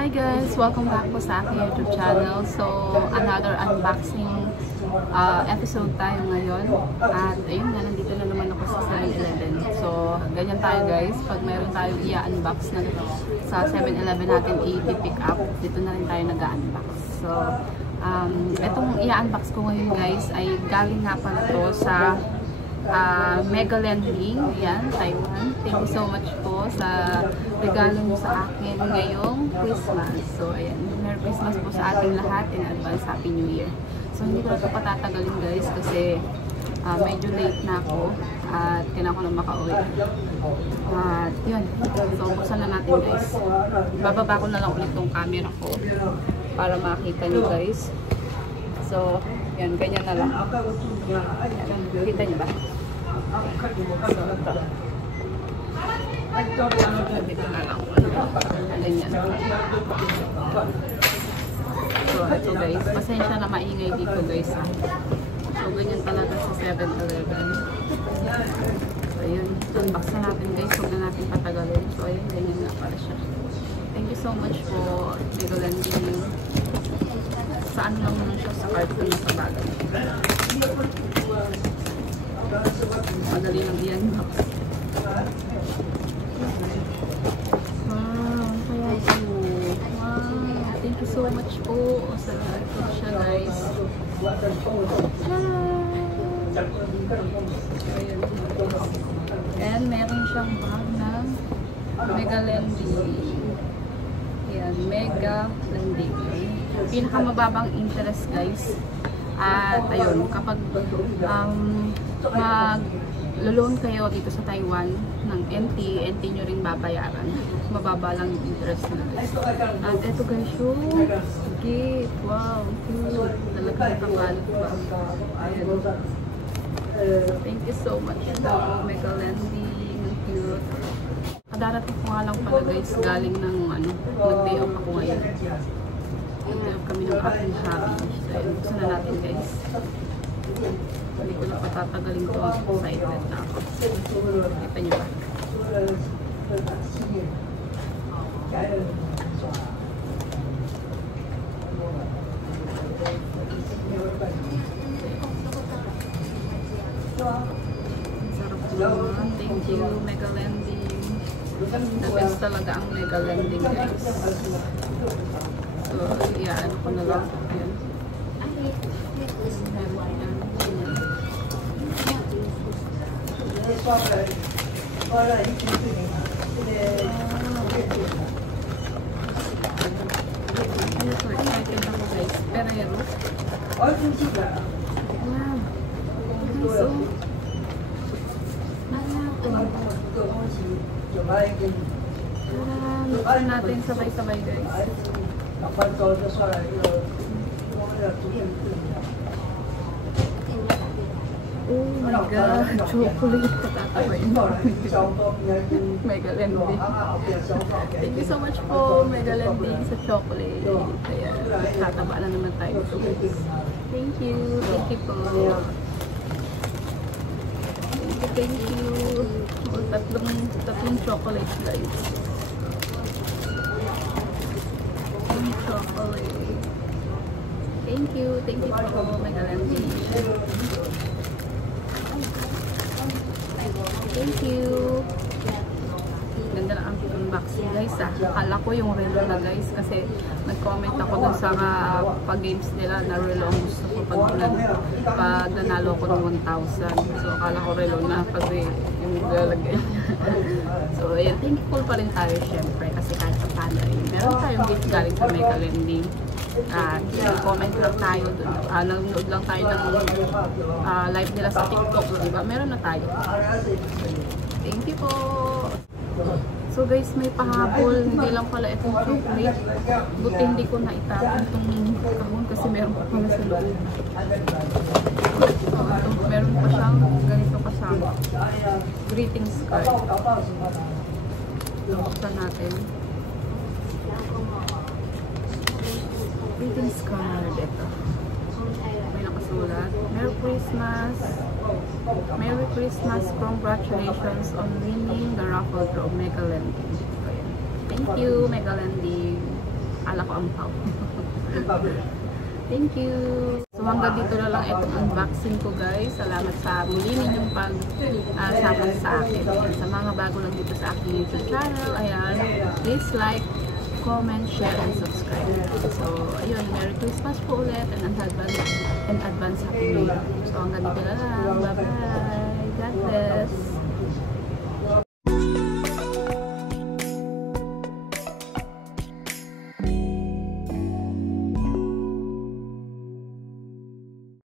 Hi guys! Welcome back po sa aking YouTube channel. So, another unboxing episode tayo ngayon. At ayun nga, nandito na naman ako sa 7-Eleven. So, ganyan tayo guys. Pag mayroon tayong i-unbox na sa 7-Eleven natin i-pick up, dito na rin tayo nag-unbox. So, itong i-unbox ko ngayon guys ay galing nga pala to sa Megaland Link, yan, Taiwan. Thank you so much po sa regalo mo sa akin ngayong Christmas. So, ayan, Merry Christmas po sa ating lahat in advance, Happy New Year. So, hindi ko na ito patatagalin guys kasi medyo late na ako at kailangan ko na makauwi. At yun, so buksan na natin guys. Bababa ko na lang ulit tong camera ko para makita nyo guys. So, yan, ganyan na lang. Yan, kita nyo ba? So, ito. Dito na lang. Ganyan. So, ito guys. Pasensya na maingay dito guys. So, ganyan talaga sa 7-Eleven. So, yun. Unbox na natin guys. Huwag na natin patagalin. So, ayun. Ganyan nga para siya. Thank you so much po. Megaland Link. Saan lang naman siya sa carton na sa bagay. Madali lang yan. Wow, kaya po. Wow, thank you so much po sa carton siya guys. Ayan. And meron siyang bag ng Megaland Link. Ayan, Megaland Link. Pinakamababang interest guys. At ayun, kapag mag-loan kayo dito sa Taiwan ng NT nyo rin babayaran. Mababa lang yung interest na guys. At eto guys yung gift. Wow, cute. Talagang kapalit pa. Ayan. Thank you so much po, Megaland Link. Cute. Kadarating ko nga lang pala guys, galing ng nag-day off ako ngayon. Nag-day off kami ng aking hobby. So, ayun, buksan na natin guys. Hindi ko na patatagalin ito. Excited na ako. Kita nyo ba? Sarap naman. Thank you, Megaland Link. The best talaga ang Megaland Link guys. So, iyaan ko na lang. Ayan. Excited ako guys. Pero yan. Wow. So, buksan natin sabay-sabay guys. Oh my god, chocolate. Patatawain mo. Megaland Link. Thank you so much po, Megaland Link sa chocolate. Kaya, tataba na naman tayo ito guys. Thank you. Thank you po. Thank you. Oh, tatlong chocolate guys. Chocolate. Thank you po, Megaland Link. Thank you. Ganda na ang unboxing guys Akala ko yung relo na guys kasi nag-comment ako dun sa pag-games nila na relo ang gusto ko pag nanalo ko ng 1,000. So akala ko relo na pag yung lalagay. So ayan, thankful pa rin tayo syempre kasi kahit sa paano meron tayong gift galing sa Megaland Link. At comment lang tayo dun. Nanonood lang tayo ng live nila sa TikTok, diba? Meron na tayo. Thank you po. So guys, may pahabol. Hindi lang pala itong chocolate. Buti hindi ko na itapon itong kahon kasi meron pa pala sa loob. Meron pa siyang ganito kasama. Greetings card. Buksan natin. Greetings card. Ito. May nakasulat. Merry Christmas. Merry Christmas. Congratulations on winning the raffle draw Megaland Link. Thank you, Megaland Link. Akala ko ampaw. Thank you! So hanggang dito na lang itong unboxing ko guys. Salamat sa muli ninyong pag-support sa akin. And sa mga bago lang dito sa aking YouTube channel, ayan, please like, comment, share, and subscribe. So ayun, Merry Christmas po ulit and advance Happy New Year. So hanggang dito na lang. Bye-bye! God bless!